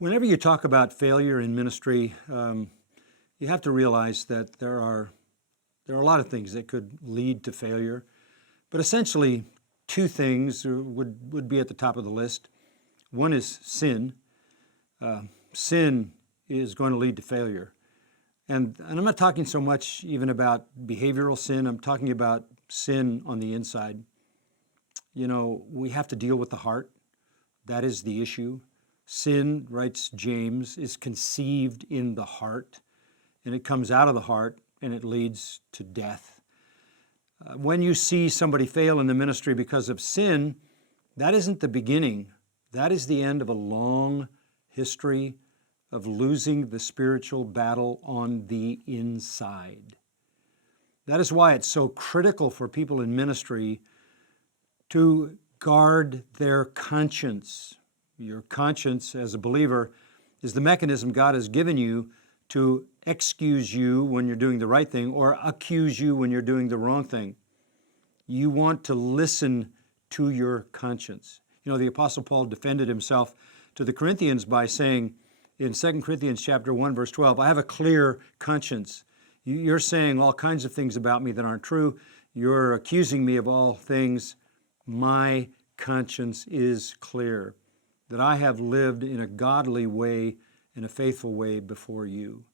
Whenever you talk about failure in ministry, you have to realize that there are a lot of things that could lead to failure, but essentially two things would be at the top of the list. One is sin. Sin is going to lead to failure. And I'm not talking so much even about behavioral sin. I'm talking about sin on the inside. You know, we have to deal with the heart. That is the issue. Sin, writes James, is conceived in the heart, and it comes out of the heart, and it leads to death. When you see somebody fail in the ministry because of sin, that isn't the beginning. That is the end of a long history of losing the spiritual battle on the inside. That is why it's so critical for people in ministry to guard their conscience. Your conscience as a believer is the mechanism God has given you to excuse you when you're doing the right thing or accuse you when you're doing the wrong thing. You want to listen to your conscience. You know, the Apostle Paul defended himself to the Corinthians by saying in 2 Corinthians chapter 1, verse 12, I have a clear conscience. You're saying all kinds of things about me that aren't true. You're accusing me of all things. My conscience is clear, that I have lived in a godly way, in a faithful way before you.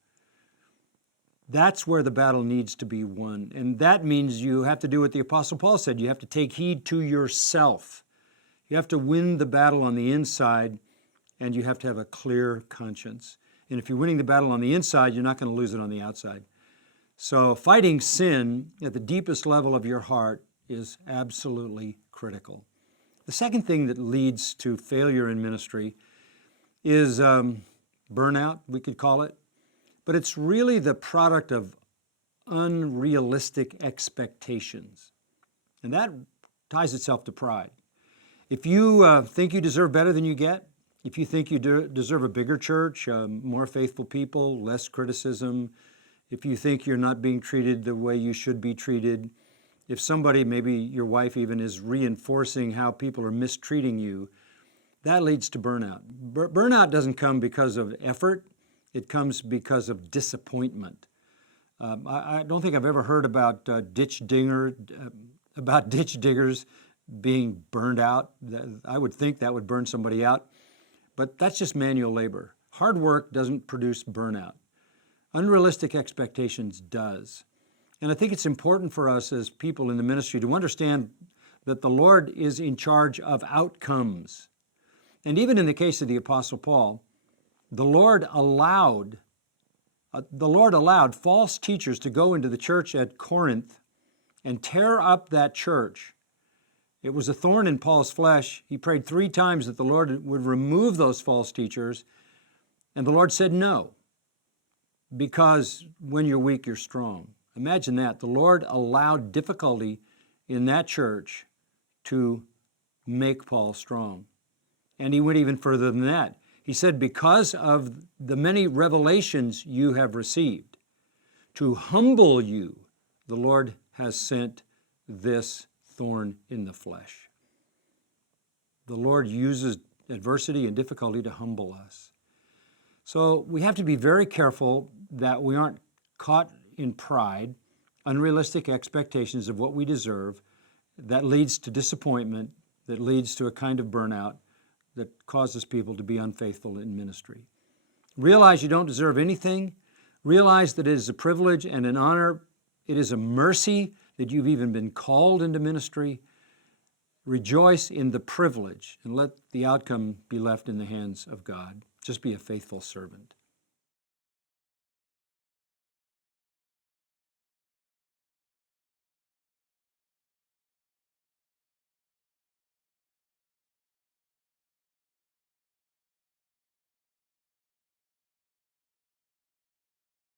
That's where the battle needs to be won. And that means you have to do what the Apostle Paul said. You have to take heed to yourself. You have to win the battle on the inside, and you have to have a clear conscience. And if you're winning the battle on the inside, you're not going to lose it on the outside. So fighting sin at the deepest level of your heart is absolutely critical. The second thing that leads to failure in ministry is burnout, we could call it. But it's really the product of unrealistic expectations. And that ties itself to pride. If you think you deserve better than you get, if you think you deserve a bigger church, more faithful people, less criticism, if you think you're not being treated the way you should be treated, if somebody, maybe your wife even, is reinforcing how people are mistreating you, that leads to burnout. Burnout doesn't come because of effort. It comes because of disappointment. I don't think I've ever heard about ditch diggers being burned out. I would think that would burn somebody out, but that's just manual labor. Hard work doesn't produce burnout. Unrealistic expectations does. And I think it's important for us as people in the ministry to understand that the Lord is in charge of outcomes. And even in the case of the Apostle Paul, the Lord allowed false teachers to go into the church at Corinth and tear up that church. It was a thorn in Paul's flesh. He prayed 3 times that the Lord would remove those false teachers, and the Lord said no, because when you're weak, you're strong. Imagine that. The Lord allowed difficulty in that church to make Paul strong. And he went even further than that. He said, because of the many revelations you have received, to humble you, the Lord has sent this thorn in the flesh. The Lord uses adversity and difficulty to humble us. So we have to be very careful that we aren't caught in pride, unrealistic expectations of what we deserve, that leads to disappointment, that leads to a kind of burnout that causes people to be unfaithful in ministry. Realize you don't deserve anything. Realize that it is a privilege and an honor. It is a mercy that you've even been called into ministry. Rejoice in the privilege and let the outcome be left in the hands of God. Just be a faithful servant.